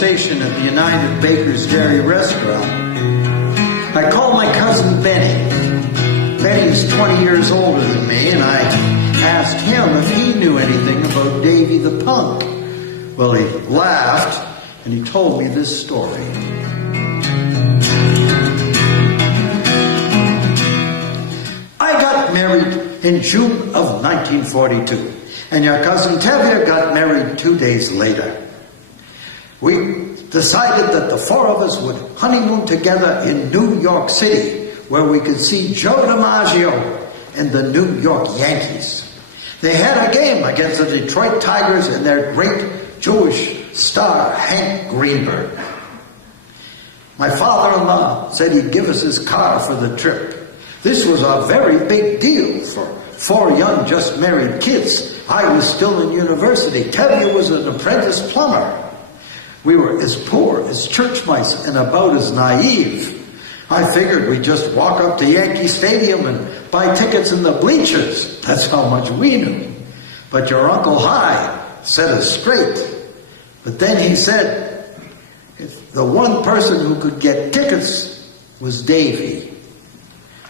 conversation at the United Baker's Dairy restaurant, I called my cousin Benny. Benny's 20 years older than me, and I asked him if he knew anything about Davy the Punk. Well, he laughed, and he told me this story. I got married in June of 1942, and your cousin Tevye got married 2 days later. We decided that the four of us would honeymoon together in New York City, where we could see Joe DiMaggio and the New York Yankees. They had a game against the Detroit Tigers and their great Jewish star, Hank Greenberg. My father-in-law said he'd give us his car for the trip. This was a very big deal for four young, just married kids. I was still in university. Tevye was an apprentice plumber. We were as poor as church mice and about as naive. I figured we'd just walk up to Yankee Stadium and buy tickets in the bleachers. That's how much we knew. But your Uncle High set us straight. But then he said the one person who could get tickets was Davy.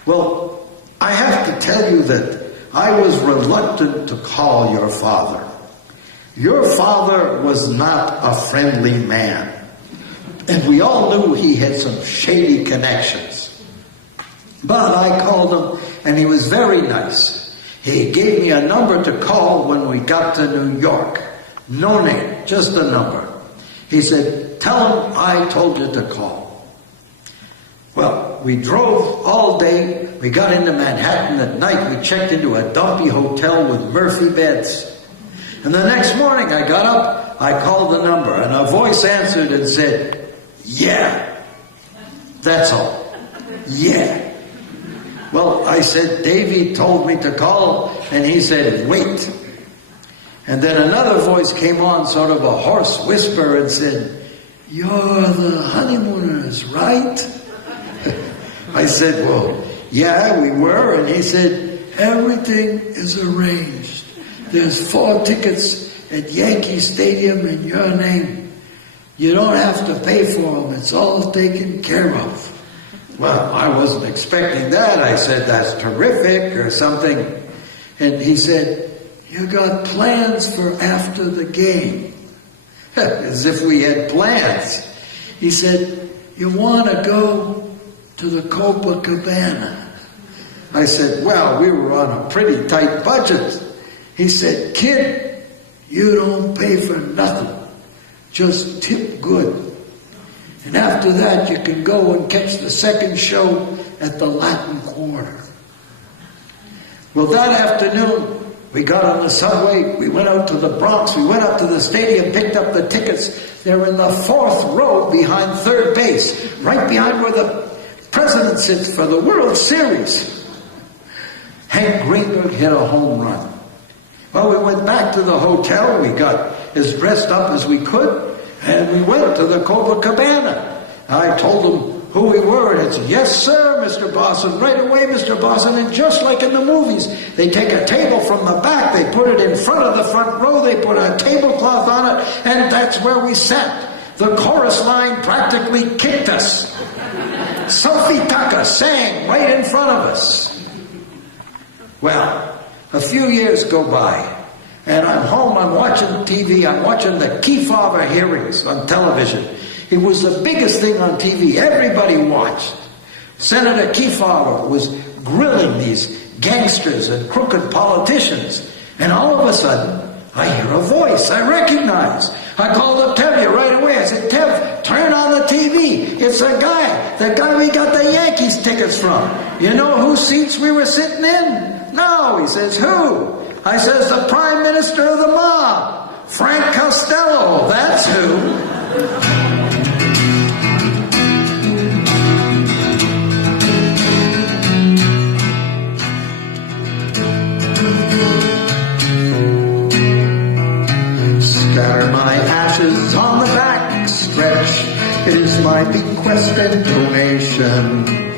Well, I have to tell you that I was reluctant to call your father. Your father was not a friendly man, and we all knew he had some shady connections. But I called him, and he was very nice. He gave me a number to call when we got to New York. No name, just a number. He said, "Tell him I told you to call." Well, we drove all day. We got into Manhattan at night. We checked into a dumpy hotel with Murphy beds. And the next morning I got up, I called the number, and a voice answered and said, "Yeah." That's all. Yeah. Well, I said, "Davy told me to call," and he said, "Wait." And then another voice came on, sort of a hoarse whisper, and said, "You're the honeymooners, right?" I said, "Well, yeah, we were." And he said, "Everything is arranged. There's 4 tickets at Yankee Stadium in your name. You don't have to pay for them. It's all taken care of." Well, I wasn't expecting that. I said, "That's terrific," or something. And he said, "You got plans for after the game?" As if we had plans. He said, "You want to go to the Copacabana?" I said, "Well, we were on a pretty tight budget." He said, "Kid, you don't pay for nothing. Just tip good. And after that, you can go and catch the second show at the Latin Quarter." Well, that afternoon, we got on the subway, we went out to the Bronx, we went up to the stadium, picked up the tickets. They're in the 4th row behind third base, right behind where the president sits for the World Series. Hank Greenberg hit a home run. Well, we went back to the hotel, we got as dressed up as we could, and we went to the Copacabana. I told them who we were, and it said, "Yes, sir, Mr. Bossin, right away, Mr. Bossin." And just like in the movies, they take a table from the back, they put it in front of the front row, they put a tablecloth on it, and that's where we sat. The chorus line practically kicked us. Sophie Tucker sang right in front of us. Well, a few years go by, and I'm home, I'm watching TV, I'm watching the Kefauver hearings on television. It was the biggest thing on TV. Everybody watched. Senator Kefauver was grilling these gangsters and crooked politicians, and all of a sudden, I hear a voice I recognize. I called up Tevye right away. I said, "Tev, turn on the TV. It's the guy we got the Yankees tickets from. You know whose seats we were sitting in?" "No." He says, "Who?" I says, "The Prime Minister of the mob, Frank Costello. That's who." Scatter my ashes on the back stretch. It is my bequest and donation.